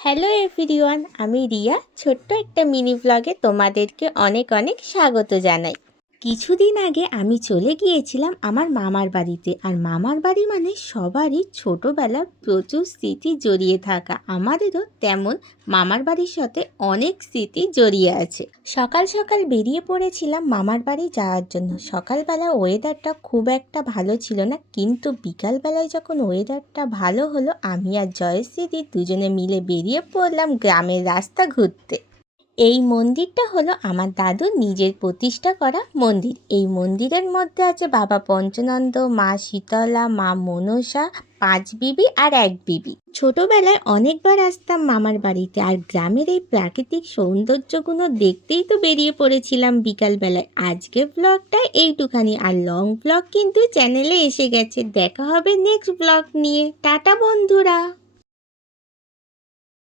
Hello everyone, আমি রিয়া। ছোট্ট একটা মিনি ব্লগে তোমাদেরকে অনেক অনেক স্বাগত জানাই। কিছুদিন আগে আমি চলে গিয়েছিলাম আমার মামার বাড়িতে। আর মামার বাড়ি মানে সবারই ছোটোবেলার প্রচুর স্মৃতি জড়িয়ে থাকা। আমাদেরও তেমন মামার বাড়ির সাথে অনেক স্মৃতি জড়িয়ে আছে। সকাল সকাল বেরিয়ে পড়েছিলাম মামার বাড়ি যাওয়ার জন্য। সকালবেলা ওয়েদারটা খুব একটা ভালো ছিল না, কিন্তু বিকালবেলায় যখন ওয়েদারটা ভালো হলো, আমি আর জয়শ্রীদি দুজনে মিলে বেরিয়ে পড়লাম গ্রামের রাস্তা ঘুরতে। এই মন্দিরটা হলো আমার দাদুর নিজের প্রতিষ্ঠা করা মন্দির। এই মন্দিরের মধ্যে আছে বাবা পঞ্চনন্দ, মা শীতলা, মা মনসা, 5 বিবি আর 1 বিবি। ছোটবেলায় অনেকবার আসতাম মামার বাড়িতে, আর গ্রামের এই প্রাকৃতিক সৌন্দর্যগুলো দেখতেই তো বেরিয়ে পড়েছিলাম বিকালবেলায়। আজকের ব্লগটা এইটুখানি, আর লং ব্লগ কিন্তু চ্যানেলে এসে গেছে। দেখা হবে নেক্সট ব্লগ নিয়ে। টাটা বন্ধুরা।